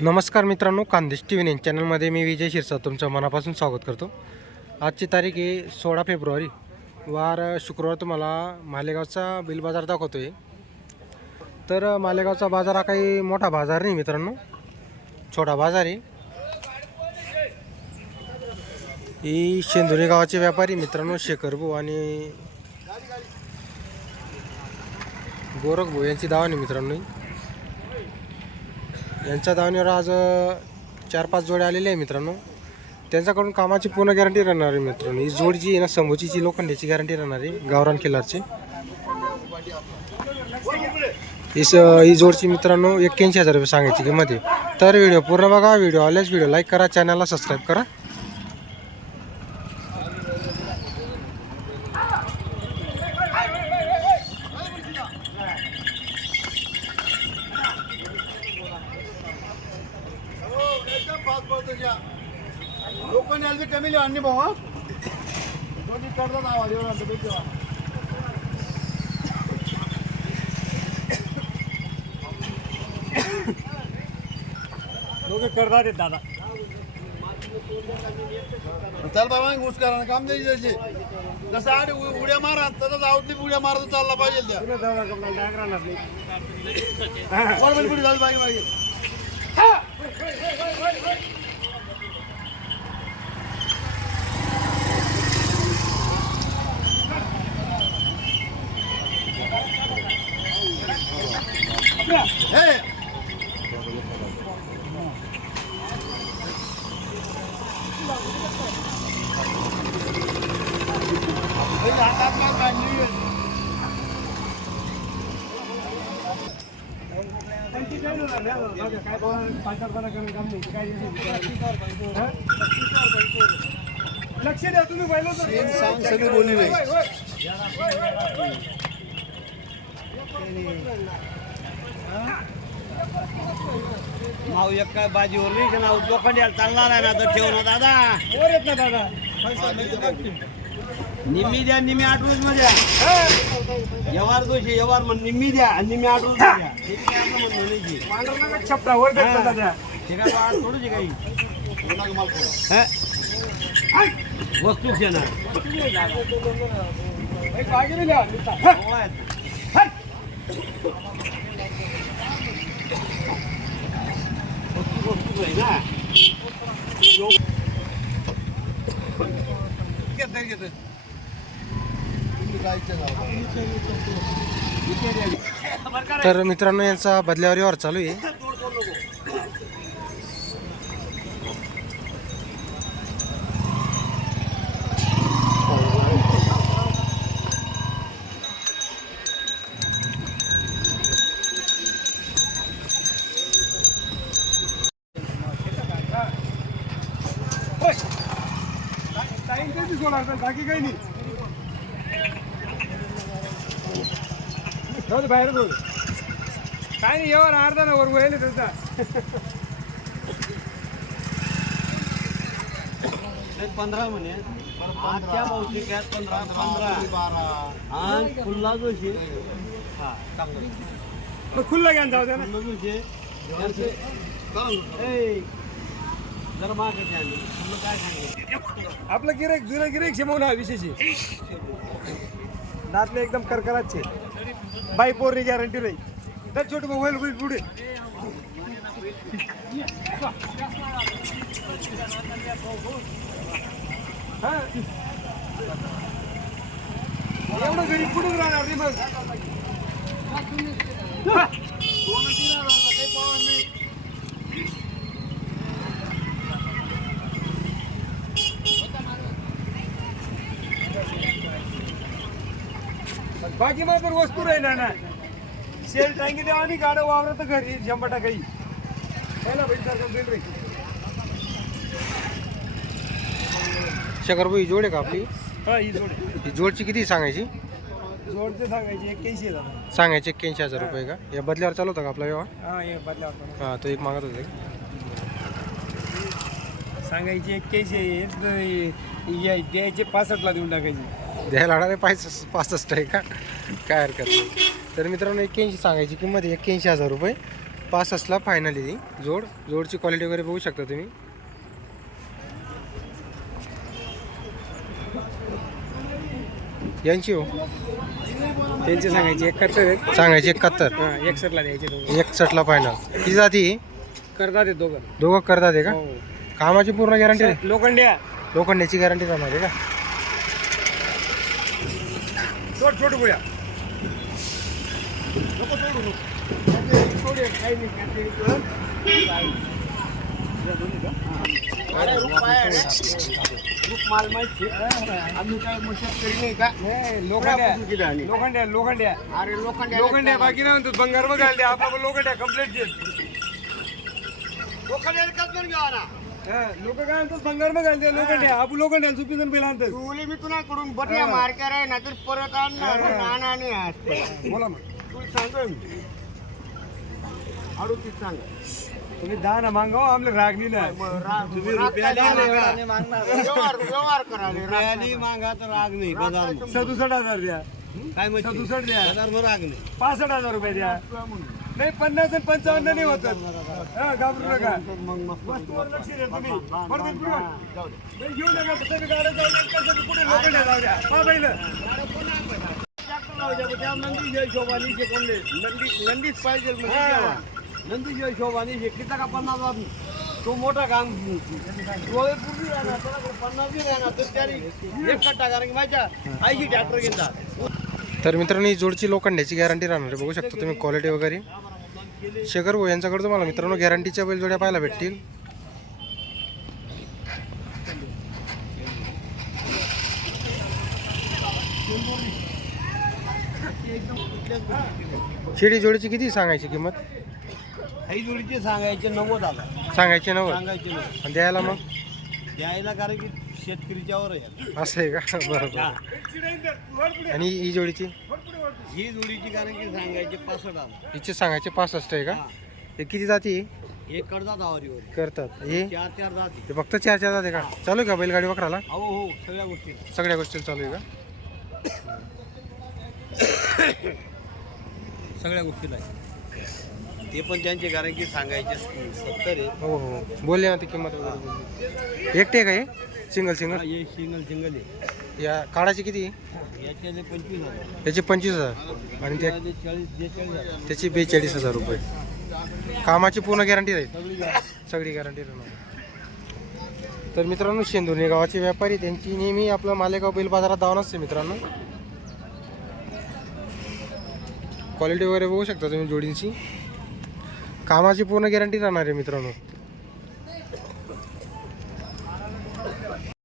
नमस्कार मित्रांनो कांदेश T V nine चॅनलमध्ये मी विजय शिरसा तुमचं मनापासून स्वागत करतो. आजची तारीख आहे सोळा फेब्रुवारी. वार शुक्रवार तुम्हाला मालेगावचा बिल बाजार दाखवतो आहे तर मालेगावचा बाजार हा काही मोठा बाजार नाही मित्रांनो. छोटा बाजार आहे. ही शेंदुरी गावाचे व्यापारी मित्रांनो शेखरभू आणि गोरख भाऊ यांची दावण मित्रांनो. यांच्या दावणीवर आज चार पाच जोडे आलेले आहे मित्रांनो. त्यांच्याकडून कामाची पूर्ण गॅरंटी राहणार आहे मित्रांनो. ही जोड जी आहे ना समोचीची लोखंडीची गॅरंटी राहणार आहे गावरान किल्लारची ही स ही जोडची मित्रांनो एक्क्याऐंशी हजार रुपये सांगायची किंमत आहे. तर व्हिडिओ पूर्ण बघा व्हिडिओ आल्याच व्हिडिओ लाईक करा चॅनलला सबस्क्राईब करा. अन्य भाऊ दोन्ही करतात आवाज एवढा आणतो बघ तेव्हा. दोघे करतात आहेत दादा. चल बाबा घुस करा काम द्यायची जसं आठ उ- उड्या मारा तसंच आवडली उड्या मारत चालला पाहिजे त्या. बैल पुढे झाली पाहिजे पाहिजे हे हे हातात काय काढली? पंचेचाळीस हजार द्या दादा. जाऊ द्या. काय बोला, पाच चार पाच कमी काम नाही. काय दिवशी हा? लक्ष द्या तुम्ही पहिलं तर एक सांग सगळी बोलली नाही नाव एक काय बाजीवर नाही का नाव? लोखंड्याला चालणार आहे ना तर ठेव ना दादा. वर येत ना दादा. निम्मी द्या निम्मी आठ रोजमध्ये व्यवहार दोषी व्यवहार म्हण निम्मी द्या आणि निम्मी आठ रोज द्या हे काय छपरा वर ना दादा. हे. काय वाढ थोडीच आहे काही? हा? वस्तू घेणार. एक द्या आहेत. वस्तू वस्तू आहे ना तर मित्रांनो यांचा बदल्यावर व्यवहार चालू आहे. सोडणार पण बाकी काही नाही. जाऊ बाहेर जाऊ दे. काय नाही यावर अर्धा ना वर वहिले त्याचा नाही, पंधरा म्हणे. आजच्या भौतिक आहेत पंधरा पंधरा. बारा आणि खुल्ला जोशी. हा चांगलं खुल्ला घ्या जाऊ द्या ना. जोशी. आपलं गिरेक जुनं गिरेक शिमवून हा विशेष. दातले एकदम करकराचे बाई पोरनी गॅरंटी नाही. तर छोटे मोबाईल होईल पुढे. हा. एवढं घरी पुढे राहणार नाही मग? बाकी मग पण वस्तू राहिला ना सेल टांगी द्या आणि गाडं वावरत घरी शंभर टाकाई पहिला भेट सारखं बिल रे शेखर भाऊ ही जोड आहे का आपली हा ही जोड ही जोडची किती सांगायची जोडचे सांगायची एक्क्याऐंशी हजार सांगायचे एक्क्याऐंशी हजार रुपये का या बदल्यावर चालू होता का आपला व्यवहार हा हे हां तो एक मागत होते सांगायची एक्क्याऐंशी आहे. हे द्यायचे पासष्टला देऊन टाकायची द्यायला लागणार आहे पाच पासष्ट आहे का काय हरकत नाही. तर मित्रांनो एक्क्याऐंशी सांगायची किंमत एक्क्याऐंशी हजार रुपये. पासष्टला फायनल आहे ती जोड जोडची क्वालिटी वगैरे बघू शकता तुम्ही. यांची हो. त्यांचे सांगायचे एकाहत्तर सांगायची एकाहत्तर. हा एकसठला द्यायचे दोघं. एकसष्टला फायनल किती जाती करतात ते दोघं. दोघं करतात आहे का? हो. कामाची पूर्ण गॅरंटी आहे? लोखंड्या. लोखंडाची गॅरंटी राहणार आहे का? छोट छोट गोळ्या माल माहिती आम्ही काय मग शेतकरी नाही का लोखंड्या लोखंड्या लोखंड्या अरे लोखंड लोखंड्या बाकी नाही म्हणतो बंगार बघ घालते आपला लोखंड्या कंप्लीट देत. लोखंड एकच घ्या ना लोक काय म्हणतात बंगार बघ घालते लोखंड्या. आपण लोखंड्या चुकी जण पहिला आणतात. तुले मी तुला कडून बटल्या मार्कर आहे ना तर परत आण ना. आज. बोला मग. तुला सांगतो मी अडुतीस सांग. तुम्ही दहा ना मागाव आमले राग नाही ना. व्यवहार व्यवहार कराले मागा तर राग नाही बाजार सदुसष्ट हजार द्या. काय माहिती सदुसष्ट द्या. बाजार मग राग नाही. पासष्ट हजार रुपये द्या. नाही पन्नास आणि पंचावन्न नाही होत. हा, घाबरू नका. वस्तूवर लक्ष द्या तुम्ही. बरं, घेऊ नका. तुम्ही गाड्या जाऊ नका, कसं पुढे लोखंड्या जाऊ द्या. पहा पहिलं ट्रॅक्टर लावायच्या त्या नंदी नंदीच पाहिजे म्हणजे हा. जेव्हा. नंदीच्या हिशोबाने शे किती का पन्नास हजार तो मोठा काम. डोळे पूर्वी राहणार त्याला पन्नास बी राहणार तर त्याने एक कट्टा कारण की माझ्या आईशी ट्रॅक्टर घेतात तर मित्रांनो ही जोडची लोखंडाची गॅरंटी राहणार आहे. बघू शकता तुम्ही क्वालिटी वगैरे. शेखर भाऊ यांच्याकडे तुम्हाला मित्रांनो गॅरंटीच्या बैलजोड्या पाहायला भेटतील. शिडी जोडीची किती सांगायची किंमत? आई जोडीचे सांगायचे नव्वद आला सांगायची नव्वद? सांगायचे नव्वद. आणि द्यायला मग? द्यायला कारण की शेतकरीच्यावर आहे असं आहे का? बरोबर. आणि ही जोडीची? ही जोडीची कारण की सांगायचे पासष्ट आला हिची सांगायचे पासष्ट आहे का? हे. किती जाती? कडदा दावारीवर करतात. हे? चार चार जाती. फक्त चार चार जाते का? चालू आहे का बैलगाडी वखराला? अहो हो सगळ्या गोष्टी. सगळ्या गोष्टी चालू आहे का? सगळ्या गोष्टीला आहे. ते पण त्यांचे कारण की सांगायचे सत्तर आहे. हो हो. बोलले ना ती किंमत वगैरे बोलली. एकटे आहे का हे? सिंगल हा, सिंगल? हे सिंगल सिंगल आहे. या काढाची किती याच्याने पंचवीस हजार. त्याचे पंचवीस हजार. आणि त्या याचे चाळीस बेचाळीस हजार. त्याची बेचाळीस हजार रुपये. कामाची पूर्ण गॅरंटी राहील. सगळी गॅरंटी राहणार. तर मित्रांनो शेंदुर्णी गावाचे व्यापारी त्यांची नेहमी आपलं मालेगाव बैल बाजारात दावा नसते मित्रांनो. क्वालिटी वगैरे बघू शकता तुम्ही जोडींची. कामाची पूर्ण गॅरंटी राहणार आहे मित्रांनो.